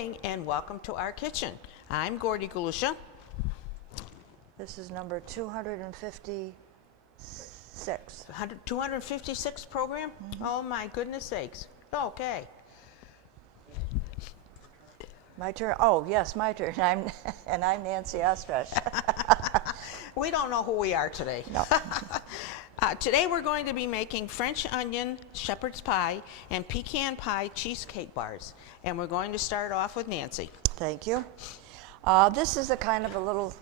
morning and welcome to our kitchen. I'm Gordy Galusha. This is number 256. 256 program? Mm-hmm. Oh my goodness sakes. Okay. My turn. Oh, yes, my turn. I'm Nancy Ostrich. We don't know who we are today. No. Today we're going to be making French onion shepherd's pie and pecan pie cheesecake bars. And we're going to start off with Nancy. Thank you. This is a kind of a little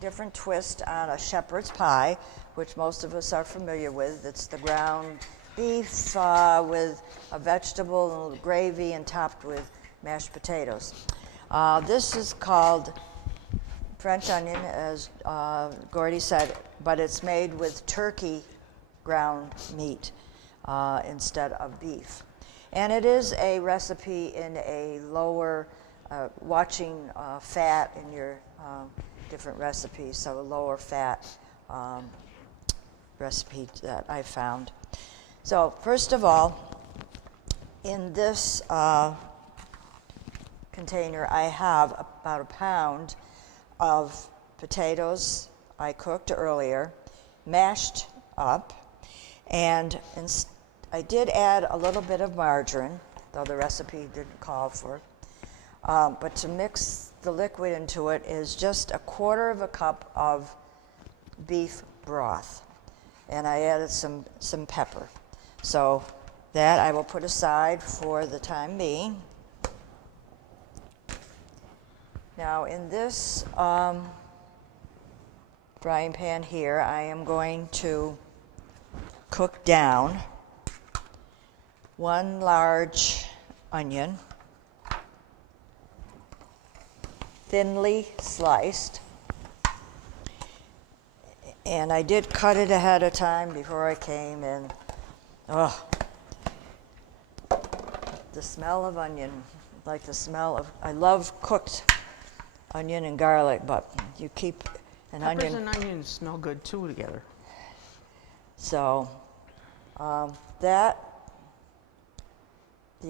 different twist on a shepherd's pie, which most of us are familiar with. It's the ground beef with a vegetable and gravy and topped with mashed potatoes. This is called French onion, as Gordy said, but it's made with turkey ground meat instead of beef. And it is a recipe in a lower, watching fat in your different recipes, so a lower fat recipe that I found. So first of all, in this container, I have about a pound of potatoes I cooked earlier, mashed up, and I did add a little bit of margarine, though the recipe didn't call for it. But to mix the liquid into it is just a quarter of a cup of beef broth, and I added some pepper. So that I will put aside for the time being. Now in this frying pan here, I am going to cook down 1 large onion, thinly sliced. And I did cut it ahead of time before I came, and the smell of onion, like the smell of, I love cooked onion and garlic, but you keep an Peppers onion. and onions smell good too together. So the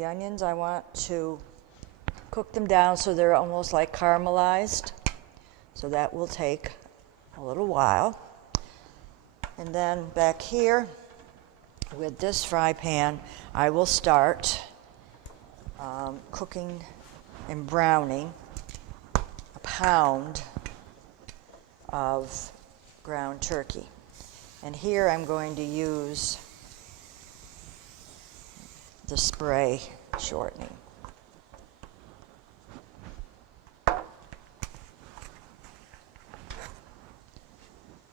onions, I want to cook them down so they're almost like caramelized. So that will take a little while. And then back here with this fry pan, I will start cooking and browning a pound of ground turkey. And here I'm going to use the spray shortening.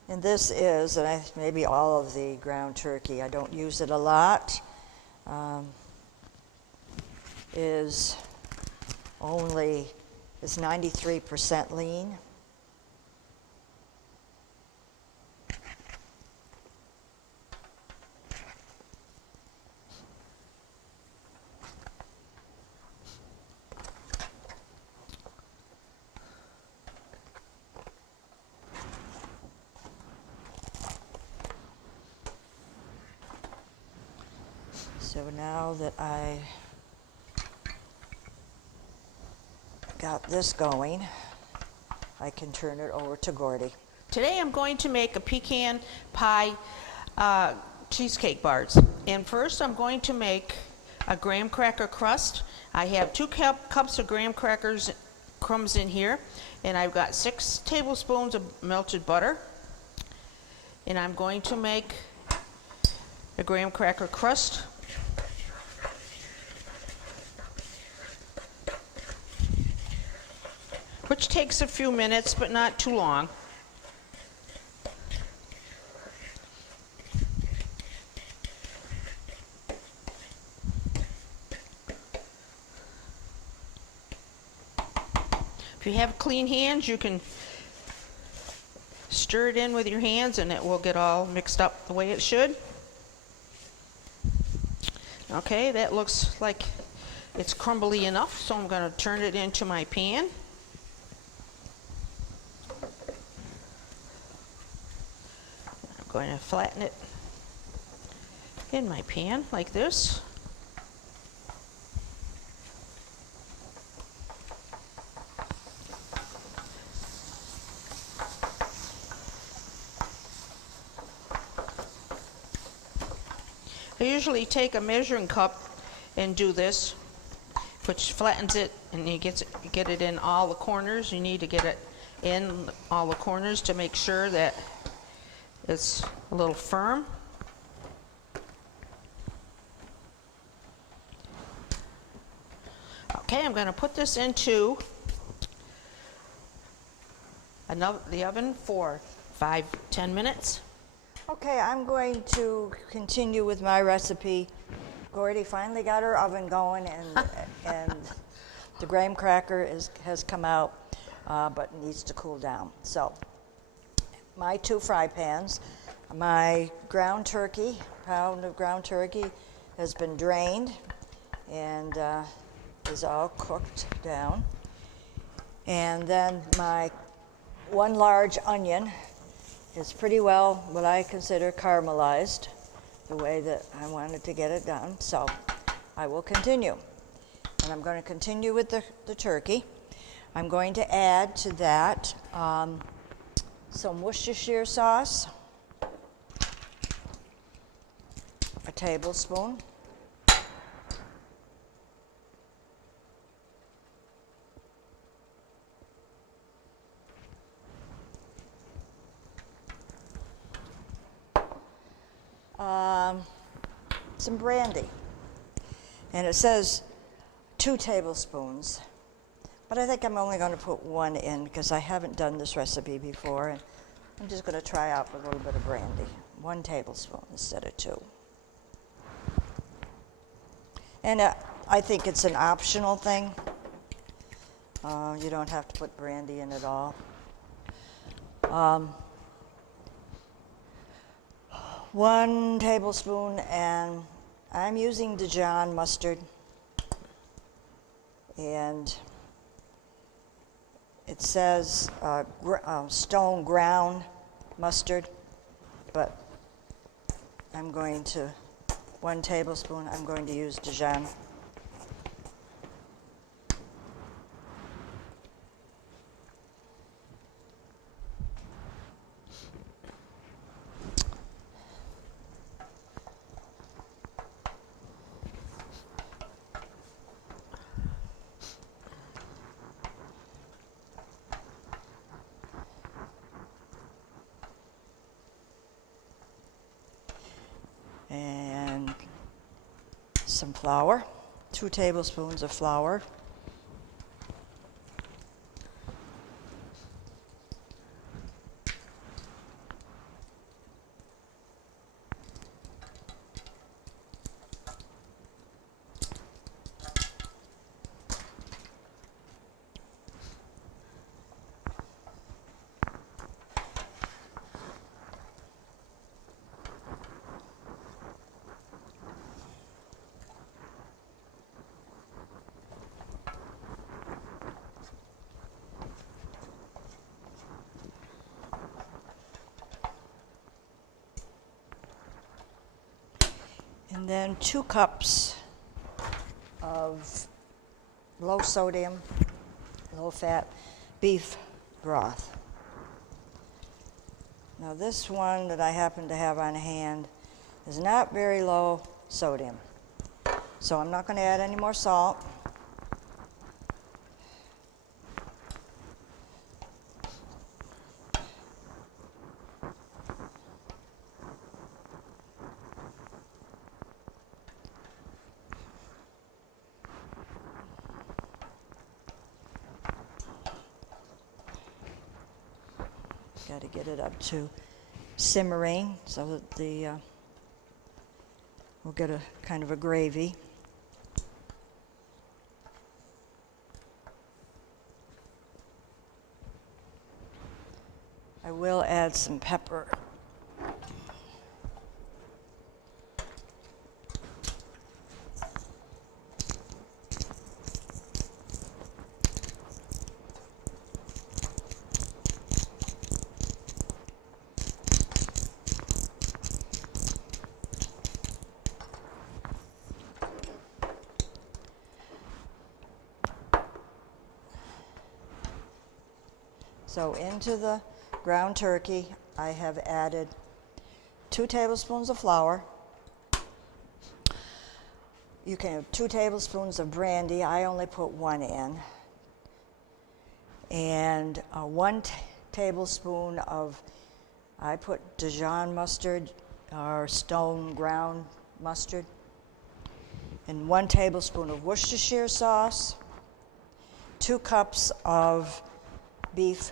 And this is, maybe all of the ground turkey, I don't use it a lot, is 93% lean. So now that I got this going, I can turn it over to Gordy. Today I'm going to make a pecan pie cheesecake bars. And first I'm going to make a graham cracker crust. I have 2 cups of graham crackers crumbs in here, and I've got 6 tablespoons of melted butter. And I'm going to make a graham cracker crust. Which takes a few minutes, but not too long. If you have clean hands, you can stir it in with your hands and it will get all mixed up the way it should. Okay, that looks like it's crumbly enough, so I'm going to turn it into my pan. I'm going to flatten it in my pan like this. usually take a measuring cup and do this, which flattens it, and you get it in all the corners. You need to get it in all the corners to make sure that it's a little firm. Okay, I'm going to put this into the oven for 5-10 minutes. Okay, I'm going to continue with my recipe. Gordy finally got her oven going, and the graham cracker has come out, but needs to cool down. So, my 2 fry pans, my ground turkey, pound of ground turkey, has been drained and is all cooked down. And then my 1 large onion is pretty well what I consider caramelized, the way that I wanted to get it done. So I will continue. And I'm going to continue with the turkey. I'm going to add to that some Worcestershire sauce, a tablespoon. Some brandy, and it says 2 tablespoons, but I think I'm only going to put 1 in because I haven't done this recipe before, and I'm just going to try out with a little bit of brandy. 1 tablespoon instead of 2. And I think it's an optional thing. You don't have to put brandy in at all. 1 tablespoon, and I'm using Dijon mustard, and it says stone ground mustard, but I'm going to, 1 tablespoon, I'm going to use Dijon. And some flour, 2 tablespoons of flour. And then 2 cups of low sodium, low fat beef broth. Now this one that I happen to have on hand is not very low sodium, so I'm not going to add any more salt. Got to get it up to simmering so that we'll get a kind of a gravy. I will add some pepper. So into the ground turkey, I have added 2 tablespoons of flour, you can have 2 tablespoons of brandy. I only put 1 in. And 1 tablespoon of, I put Dijon mustard or stone ground mustard. And 1 tablespoon of Worcestershire sauce. 2 cups of beef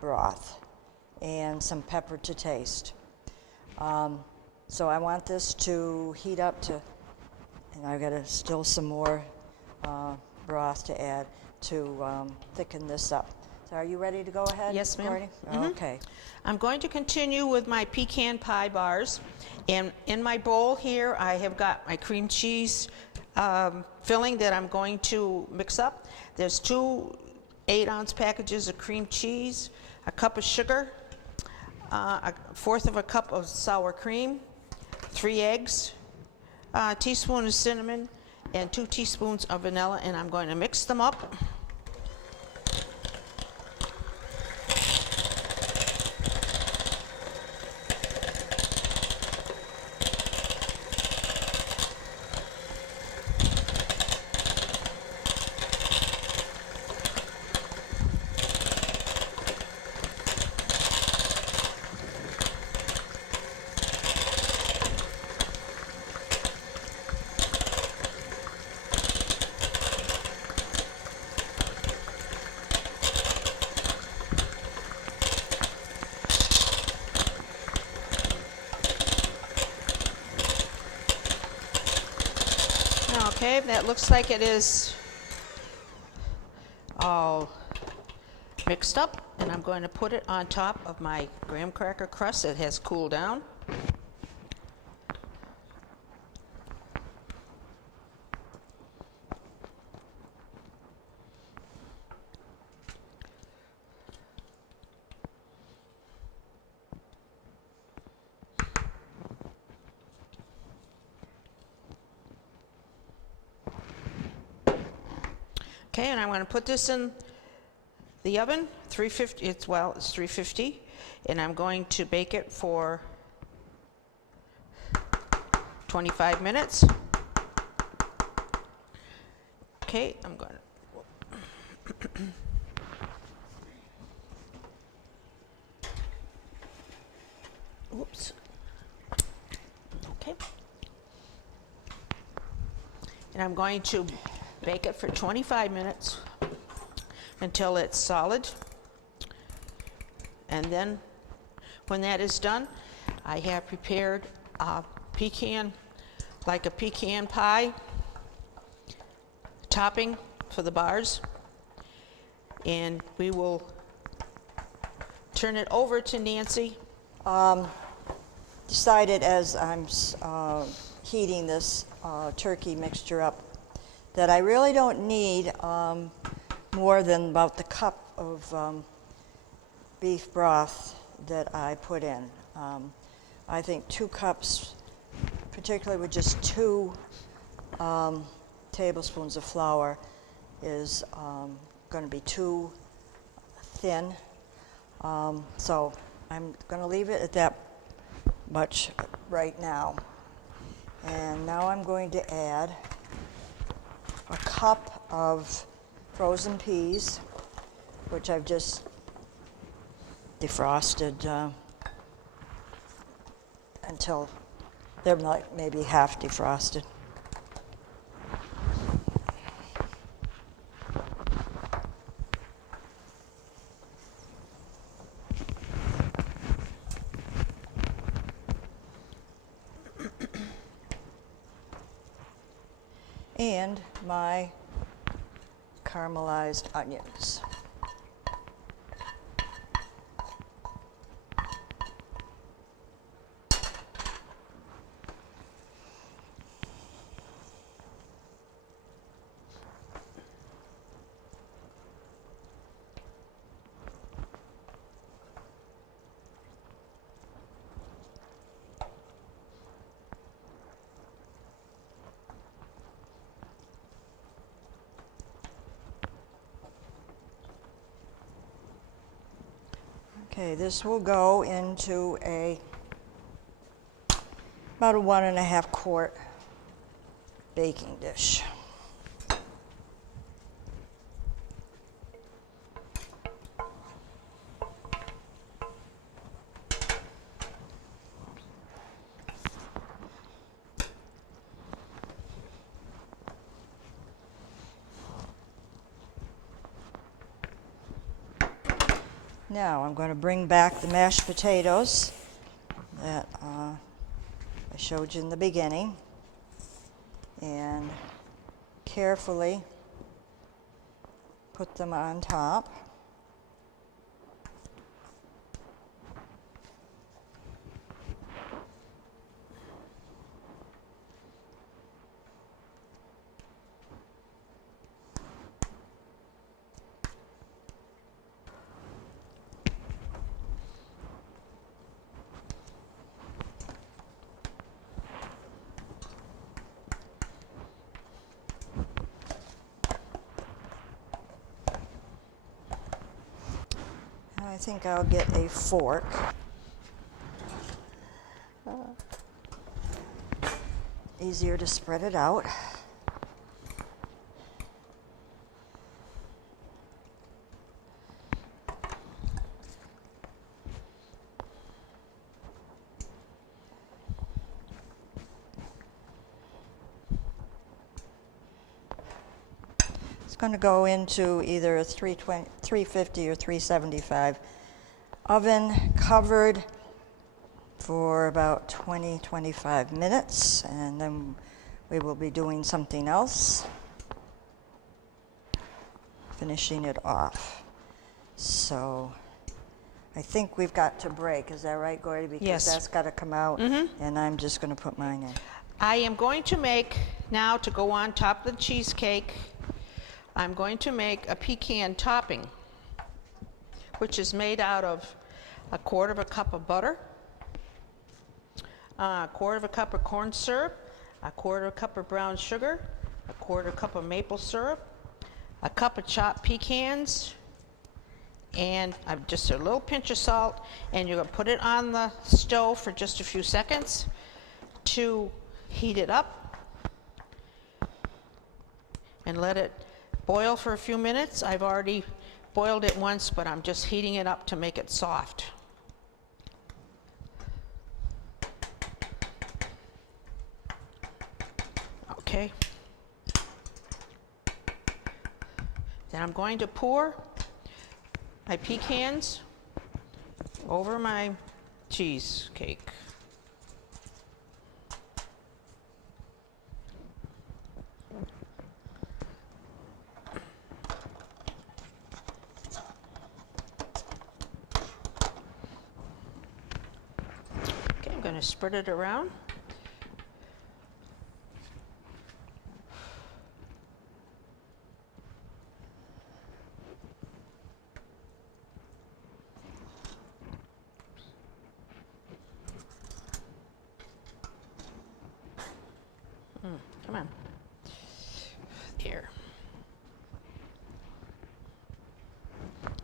broth. And some pepper to taste. So I want this to heat up to, and I've got still some more broth to add to thicken this up. So are you ready to go ahead? Yes, ma'am. Courtney? Okay. I'm going to continue with my pecan pie bars. And in my bowl here, I have got my cream cheese filling that I'm going to mix up. There's 2 8-ounce packages of cream cheese, a cup of sugar, 1/4 of a cup of sour cream, 3 eggs, a teaspoon of cinnamon, and 2 teaspoons of vanilla, and I'm going to mix them up. Okay, that looks like it is all mixed up, and I'm going to put it on top of my graham cracker crust that has cooled down. Okay, and I'm going to put this in the oven, 350. It's 350, and I'm going to bake it for 25 minutes. Okay, I'm going to. Whoops. Okay. And I'm going to bake it for 25 minutes until it's solid. And then when that is done, I have prepared a pecan pie topping for the bars. And we will turn it over to Nancy. Decided as I'm heating this turkey mixture up that I really don't need more than about the cup of beef broth that I put in. I think 2 cups, particularly with just 2 tablespoons of flour, is going to be too thin. So I'm going to leave it at that much right now. And now I'm going to add a cup of frozen peas, which I've just defrosted until they're like maybe half defrosted. And my caramelized onions. Okay, this will go into about a 1.5 quart baking dish. Now I'm going to bring back the mashed potatoes that I showed you in the beginning and carefully put them on top. I think I'll get a fork. Easier to spread it out. It's going to go into either a 350 or 375 oven, covered for about 20-25 minutes, and then we will be doing something else, finishing it off. So I think we've got to break. Is that right, Gordy? Because Yes. that's got to come out, and I'm just going to put mine in. I am going to make, now to go on top of the cheesecake, I'm going to make a pecan topping, which is made out of a quarter of a cup of butter, a quarter of a cup of corn syrup, a quarter of a cup of brown sugar, a quarter cup of maple syrup, a cup of chopped pecans, and just a little pinch of salt, and you're going to put it on the stove for just a few seconds to heat it up and let it boil for a few minutes. I've already boiled it once, but I'm just heating it up to make it soft. Okay. Then I'm going to pour my pecans over my cheesecake. Okay, I'm going to spread it around. Come on. There.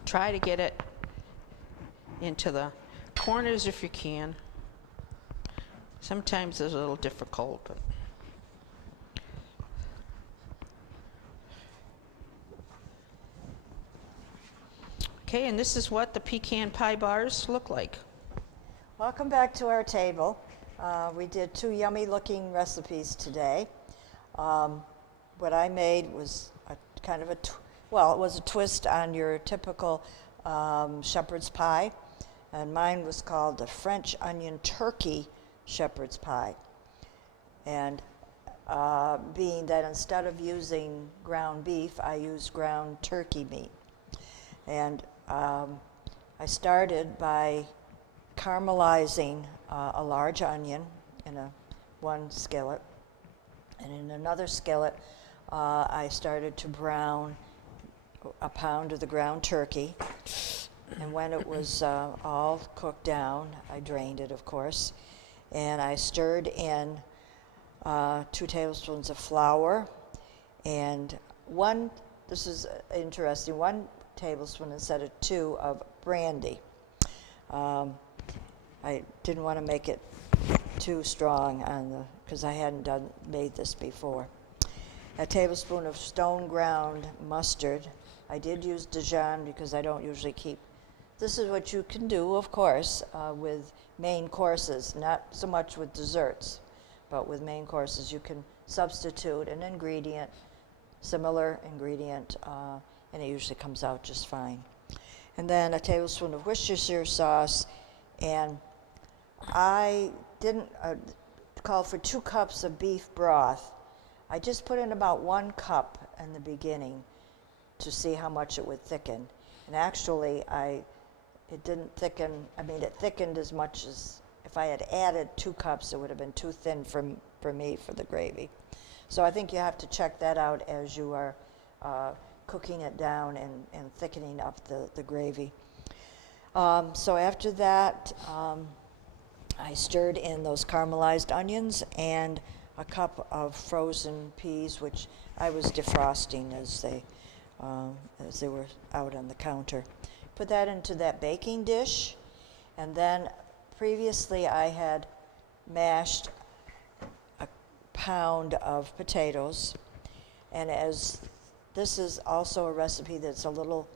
Try to get it into the corners if you can. Sometimes it's a little difficult, but okay, and this is what the pecan pie bars look like. Welcome back to our table. We did 2 yummy looking recipes today. What I made was a kind of it was a twist on your typical shepherd's pie, and mine was called the French onion turkey shepherd's pie. And being that instead of using ground beef, I used ground turkey meat. And I started by caramelizing a large onion in one skillet, and in another skillet I started to brown a pound of the ground turkey, and when it was all cooked down, I drained it, of course, and I stirred in 2 tablespoons of flour and this is interesting, 1 tablespoon instead of 2 of brandy. I didn't want to make it too strong because I hadn't made this before. a tablespoon of stone ground mustard. I did use Dijon because I don't usually keep. This is what you can do, of course, with main courses, not so much with desserts, but with main courses you can substitute an ingredient, similar ingredient, and it usually comes out just fine. And then a tablespoon of Worcestershire sauce, and I didn't call for 2 cups of beef broth. I just put in about 1 cup in the beginning to see how much it would thicken. And actually, it didn't thicken. I mean, it thickened as much as if I had added 2 cups, it would have been too thin for me for the gravy. So I think you have to check that out as you are cooking it down and thickening up the gravy. So after that, I stirred in those caramelized onions and a cup of frozen peas, which I was defrosting as they were out on the counter. Put that into that baking dish, and then previously I had mashed a pound of potatoes, and as this is also a recipe that's a little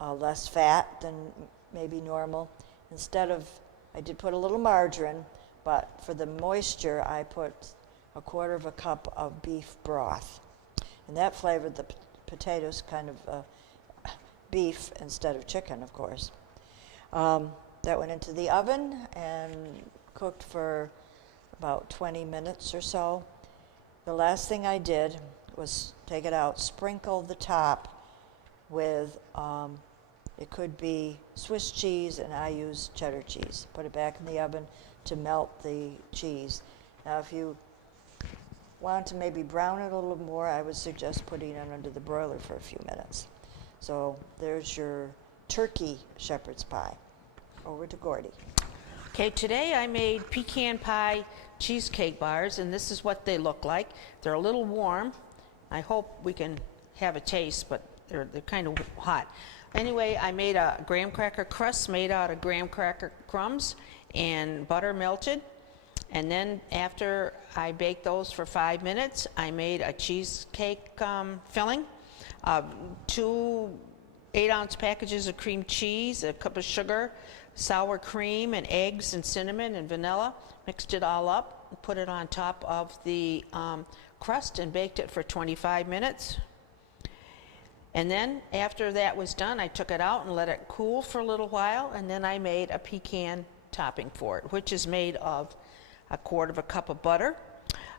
less fat than maybe normal, I did put a little margarine, but for the moisture I put a 1/4 cup of beef broth, and that flavored the potatoes kind of beef instead of chicken, of course. That went into the oven and cooked for about 20 minutes or so. The last thing I did was take it out, sprinkle the top with, it could be Swiss cheese, and I use cheddar cheese. Put it back in the oven to melt the cheese. Now, if you want to maybe brown it a little more, I would suggest putting it under the broiler for a few minutes. So there's your turkey shepherd's pie. Over to Gordy. Okay, today I made pecan pie cheesecake bars, and this is what they look like. They're a little warm. I hope we can have a taste, but they're kind of hot. Anyway, I made a graham cracker crust made out of graham cracker crumbs and butter melted. And then after I baked those for 5 minutes, I made a cheesecake filling. 2 8-ounce packages of cream cheese, a cup of sugar, sour cream, and eggs and cinnamon and vanilla. Mixed it all up, put it on top of the crust, and baked it for 25 minutes. And then after that was done, I took it out and let it cool for a little while, and then I made a pecan topping for it, which is made of a 1/4 cup of butter,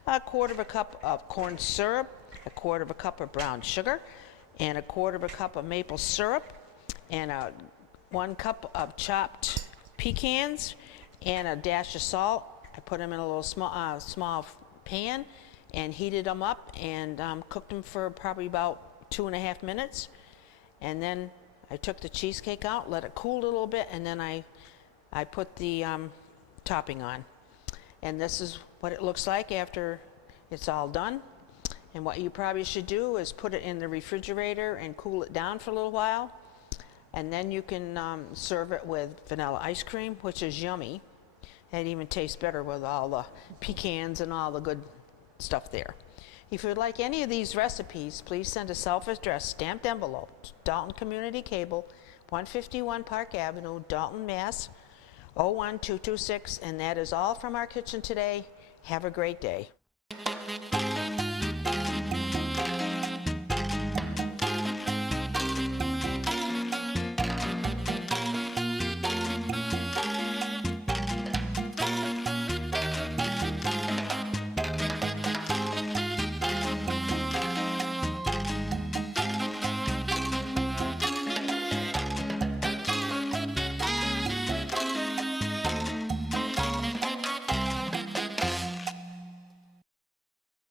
a 1/4 cup of corn syrup, a 1/4 cup of brown sugar, and a 1/4 cup of maple syrup, and 1 cup of chopped pecans, and a dash of salt. I put them in a little small pan and heated them up and cooked them for probably about 2.5 minutes. And then I took the cheesecake out, let it cool a little bit, and then I put the topping on. And this is what it looks like after it's all done. And what you probably should do is put it in the refrigerator and cool it down for a little while. And then you can serve it with vanilla ice cream, which is yummy. It even tastes better with all the pecans and all the good stuff there. If you'd like any of these recipes, please send a self-addressed stamped envelope to Dalton Community Cable, 151 Park Avenue, Dalton, Mass. 01226, and that is all from our kitchen today. Have a great day.